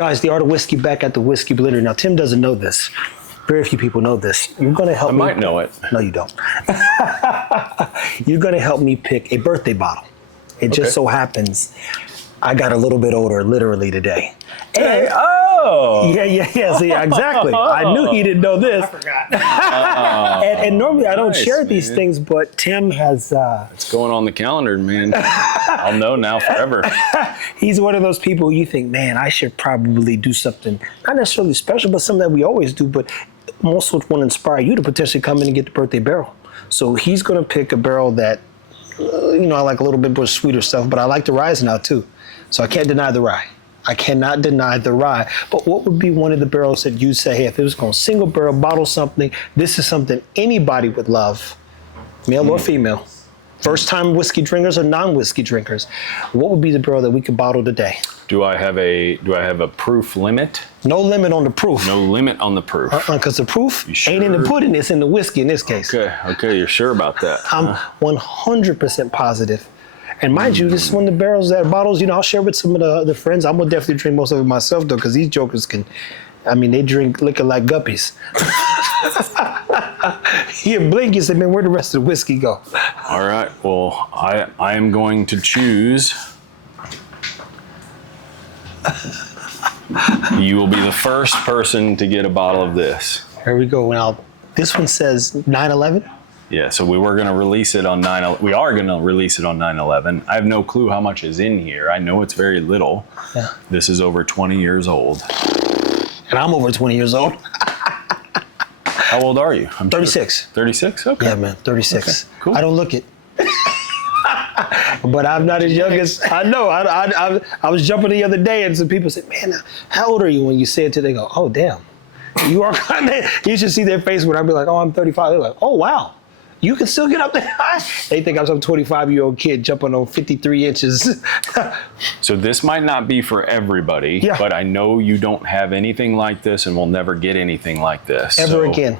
Guys, the Art of Whiskey back at the Whiskey Blender. Now, Tim doesn't know this. Very few people know this. You're going to help me. I might know it. No, you don't. You're going to help me pick a birthday bottle. It just so happens I got a little bit older literally today. And, Yeah. See, exactly. I knew he didn't know this. I forgot. And normally I don't Nice, share these man. things, but Tim has... It's going on the calendar, man. I'll know now forever. He's one of those people you think, man, I should probably do something, not necessarily special, but something that we always do, but also want to inspire you to potentially come in and get the birthday barrel. So he's going to pick a barrel that, I like a little bit more sweeter stuff, but I like the ryes now too. So I can't deny the rye. I cannot deny the rye. But what would be one of the barrels that you say, hey, if it was going to single barrel bottle something, this is something anybody would love, male or female, first time whiskey drinkers or non-whiskey drinkers, what would be the barrel that we could bottle today? Do I have a proof limit? No limit on the proof. No limit on the proof. Because the proof You ain't in the sure? pudding, it's in the whiskey in this case. Okay, you're sure about that? I'm 100% positive. And mind you, this is one of the bottles, I'll share with some of the friends. I'm gonna definitely drink most of it myself though, because these jokers they drink liquor like guppies. You blink, you say, man, where'd the rest of the whiskey go? All right, well, I am going to choose. You will be the first person to get a bottle of this. Here we go. Now, this one says 9/11. Yeah, so we were going to release it on 9/11. We are going to release it on 9/11. I have no clue how much is in here. I know it's very little. Yeah. This is over 20 years old. And I'm over 20 years old. How old are you? I'm 36. 36? Okay. Yeah, man, 36. Okay, cool. I don't look it. But I'm not as young as, I know. I was jumping the other day and some people said, man, how old are you? When you say it to them, they go, oh, damn. You are kind of, you should see their face when I be like, oh, I'm 35. They're like, oh, wow. You can still get up there. They think I'm some 25-year-old kid jumping on 53 inches. So this might not be for everybody, Yeah. but I know you don't have anything like this and will never get anything like this. Ever again.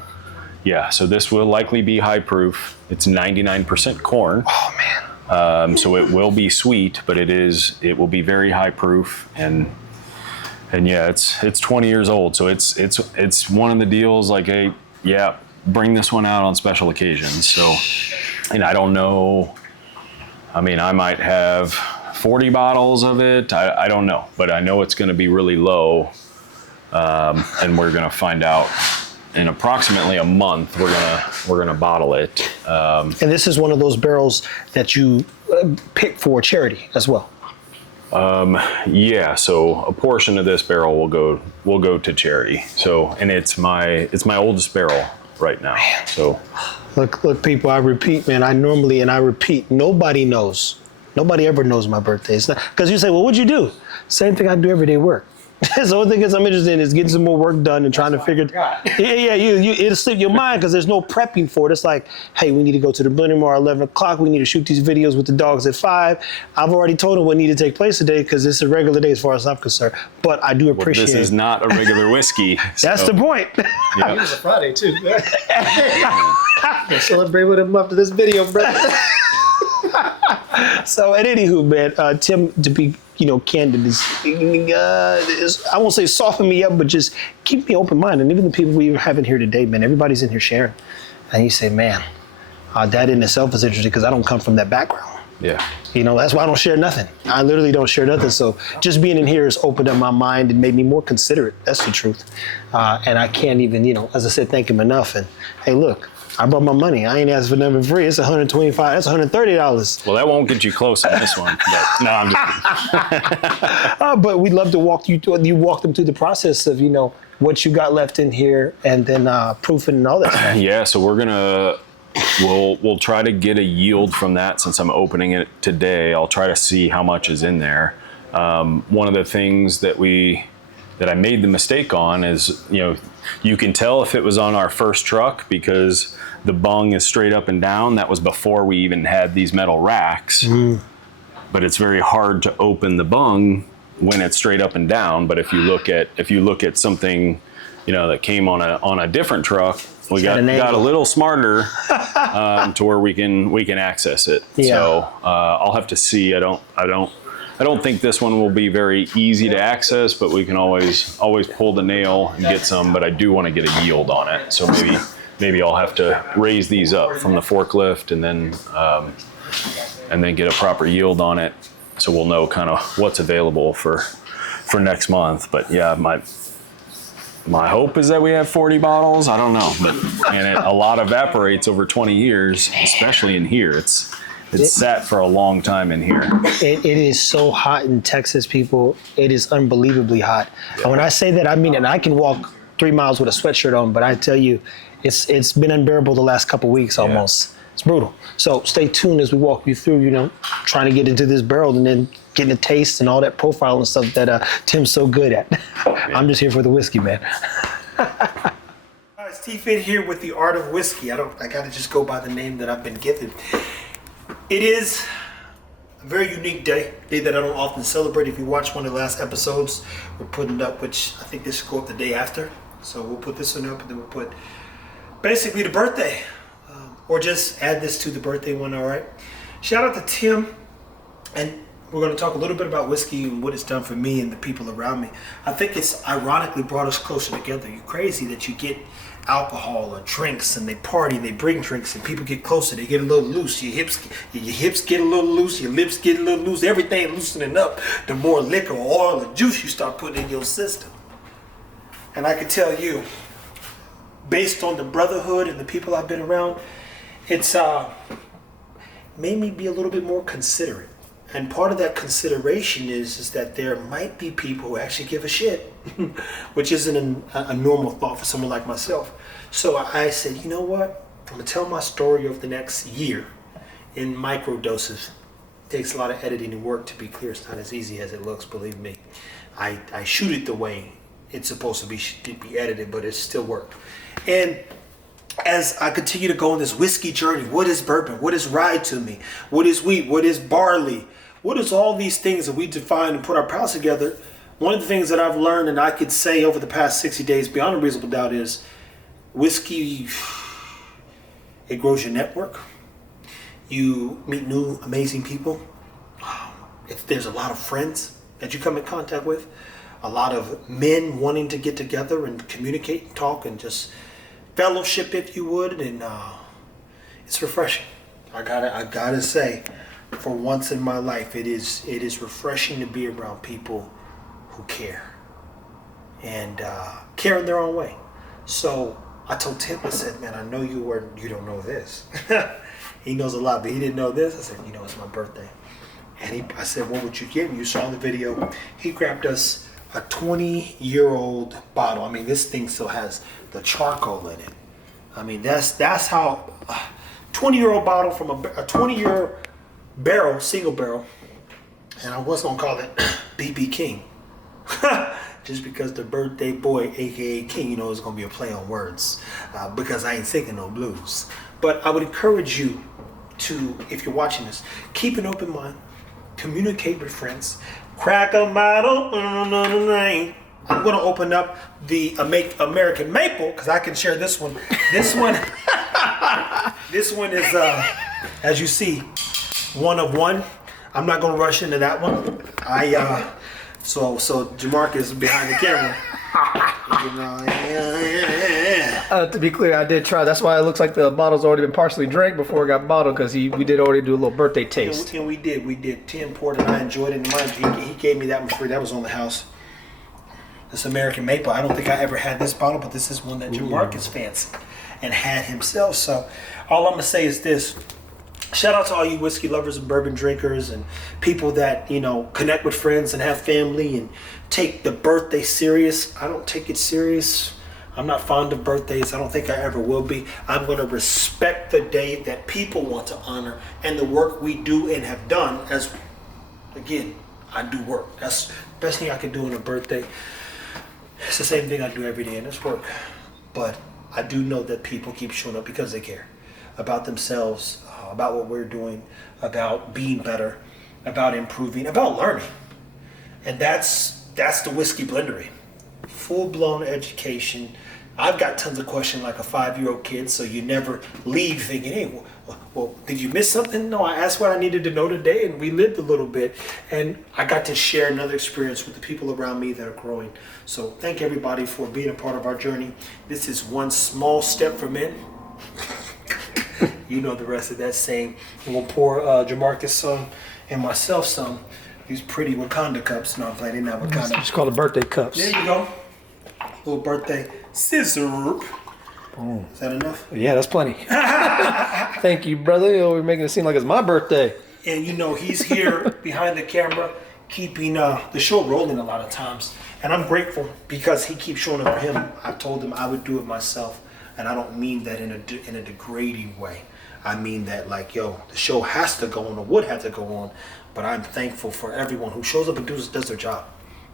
Yeah, so this will likely be high proof. It's 99% corn. Oh, man. So it will be sweet, but it will be very high proof and yeah, it's 20 years old. So it's one of the deals like, hey, yeah, bring this one out on special occasions. So, and I don't know, I might have 40 bottles of it. I don't know, but I know it's going to be really low. And we're going to find out in approximately a month. We're going to bottle it. And this is one of those barrels that you pick for charity as well. Yeah, so a portion of this barrel will go to charity. So, and it's my oldest barrel right now. So Look, people, I repeat, man, I repeat, nobody knows. Nobody ever knows my birthday. It's not, because you say, well, what'd you do? Same thing I do every day, work. So the only thing I'm interested in is getting some more work done and trying to figure. It'll slip your mind because there's no prepping for it. It's like, hey, we need to go to the blender tomorrow at 11 o'clock. We need to shoot these videos with the dogs at 5. I've already told them what need to take place today because it's a regular day as far as I'm concerned. But I do appreciate. this is not a regular whiskey. That's the point. It Yeah. was a Friday too. We'll celebrate with him after this video, bro. So, at anywho, man, Tim, to be candid, is I won't say soften me up, but just keep me open minded. And even the people we have in here today, man, everybody's in here sharing, and you say, man, that in itself is interesting because I don't come from that background. Yeah. That's why I don't share nothing. I literally don't share nothing. So just being in here has opened up my mind and made me more considerate. That's the truth. And I can't even, as I said, thank him enough. And hey, look, I brought my money. I ain't asked for nothing free. It's $125. That's $130. Well, that won't get you close on this one. But no, I'm just But we'd love to walk you through. You walk them through the process of what you got left in here, and then proofing and all that stuff. Yeah, so we'll try to get a yield from that since I'm opening it today. I'll try to see how much is in there. One of the things that I made the mistake on is, you can tell if it was on our first truck because the bung is straight up and down. That was before we even had these metal racks. But it's very hard to open the bung when it's straight up and down. But if you look at something, that came on a different truck, we got a little smarter to where we can access it. Yeah. So I'll have to see. I don't I don't think this one will be very easy to access, but we can always pull the nail and get some. But I do want to get a yield on it, so maybe I'll have to raise these up from the forklift and then get a proper yield on it, so we'll know kind of what's available for next month. But yeah, my hope is that we have 40 bottles. I don't know, but a lot evaporates over 20 years, especially in here. It's sat for a long time in here. It is so hot in Texas, people. It is unbelievably hot. Yeah. And when I say that, I mean, and I can walk 3 miles with a sweatshirt on, but I tell you, it's been unbearable the last couple weeks almost. Yeah. It's brutal. So stay tuned as we walk you through, trying to get into this barrel and then getting a taste and all that profile and stuff that Tim's so good at. Yeah. I'm just here for the whiskey, man. All right, Steve Fit here with the Art of Whiskey. I gotta just go by the name that I've been given. It is a very unique day that I don't often celebrate. If you watch one of the last episodes, we're putting it up, which I think this should go up the day after. So we'll put this one up and then we'll put basically the birthday. Or just add this to the birthday one, all right? Shout out to Tim, and we're gonna talk a little bit about whiskey and what it's done for me and the people around me. I think it's ironically brought us closer together. You're crazy that you get alcohol or drinks and they party, they bring drinks and people get closer, they get a little loose. Your hips get a little loose, your lips get a little loose, everything loosening up. The more liquor, oil, or juice you start putting in your system. And I can tell you, based on the brotherhood and the people I've been around, it's made me be a little bit more considerate. And part of that consideration is that there might be people who actually give a shit, which isn't a normal thought for someone like myself. So I said, you know what? I'm gonna tell my story over the next year in micro doses. It takes a lot of editing and work, to be clear. It's not as easy as it looks, believe me. I shoot it the way it's supposed to be edited, but it's still work. And as I continue to go on this whiskey journey, what is bourbon? What is rye to me? What is wheat? What is barley? What is all these things that we define and put our palates together? One of the things that I've learned and I could say over the past 60 days beyond a reasonable doubt is whiskey, it grows your network. You meet new amazing people. There's a lot of friends that you come in contact with. A lot of men wanting to get together and communicate and talk and just fellowship, if you would, and it's refreshing. I gotta say, for once in my life, it is refreshing to be around people who care and care in their own way. So I told Tim, I said, man, I know you don't know this. He knows a lot, but he didn't know this. I said, it's my birthday, and I said, what would you give me? You saw the video. He grabbed us a 20-year-old bottle. I mean, this thing still has the charcoal in it. I mean, that's how 20-year-old bottle from a 20-year barrel, single barrel, and I was gonna call it BB King, just because the birthday boy, aka King, is gonna be a play on words, because I ain't thinking no blues. But I would encourage you to, if you're watching this, keep an open mind, communicate with friends, crack a bottle, I'm going to open up the American Maple because I can share this one. This one is, as you see, one of one. I'm not going to rush into that one. So Jamarcus behind the camera. To be clear, I did try. That's why it looks like the bottle's already been partially drank before it got bottled, because we did already do a little birthday taste. And we did. Tim poured and I enjoyed it. And mind you, he gave me that one free. That was on the house. This American Maple. I don't think I ever had this bottle, but this is one that Jamarcus fancied and had himself. So all I'm gonna say is this. Shout out to all you whiskey lovers and bourbon drinkers and people that, connect with friends and have family and take the birthday serious. I don't take it serious. I'm not fond of birthdays. I don't think I ever will be. I'm going to respect the day that people want to honor and the work we do and have done. As again, I do work. That's the best thing I can do on a birthday. It's the same thing I do every day, and it's work. But I do know that people keep showing up because they care about themselves, about what we're doing, about being better, about improving, about learning. And that's the Whiskey Blendery. Full-blown education, I've got tons of questions like a 5-year-old kid, so you never leave thinking, hey, well, did you miss something? No, I asked what I needed to know today, and we lived a little bit, and I got to share another experience with the people around me that are growing. So thank everybody for being a part of our journey. This is one small step for men. You know the rest of that saying. I'm gonna pour Jamarcus some and myself some. These pretty Wakanda cups. No, I'm playing. They're not Wakanda. It's called the birthday cups. There you go. Little birthday scissor. Is that enough? Yeah, that's plenty. Thank you, brother. You're making it seem like it's my birthday. And you know, he's here behind the camera, keeping the show rolling a lot of times. And I'm grateful because he keeps showing up for him. I told him I would do it myself. And I don't mean that in a degrading way. I mean that like, yo, the show has to go on or would have to go on. But I'm thankful for everyone who shows up and does their job.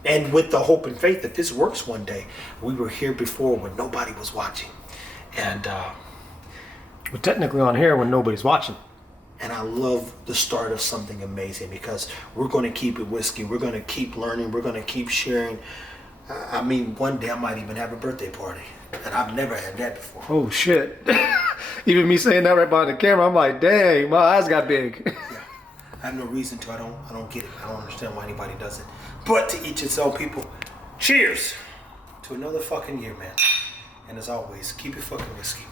And with the hope and faith that this works one day. We were here before when nobody was watching. And We're technically on here when nobody's watching. and I love the start of something amazing because we're going to keep it whiskey. We're going to keep learning. We're going to keep sharing. I mean, one day I might even have a birthday party. And I've never had that before. Oh, shit. Even me saying that right behind the camera, I'm like, dang, my eyes got big. Yeah. I have no reason to. I don't get it. I don't understand why anybody does it. But to each its own, people. Cheers to another fucking year, man. And as always, keep it fucking whiskey.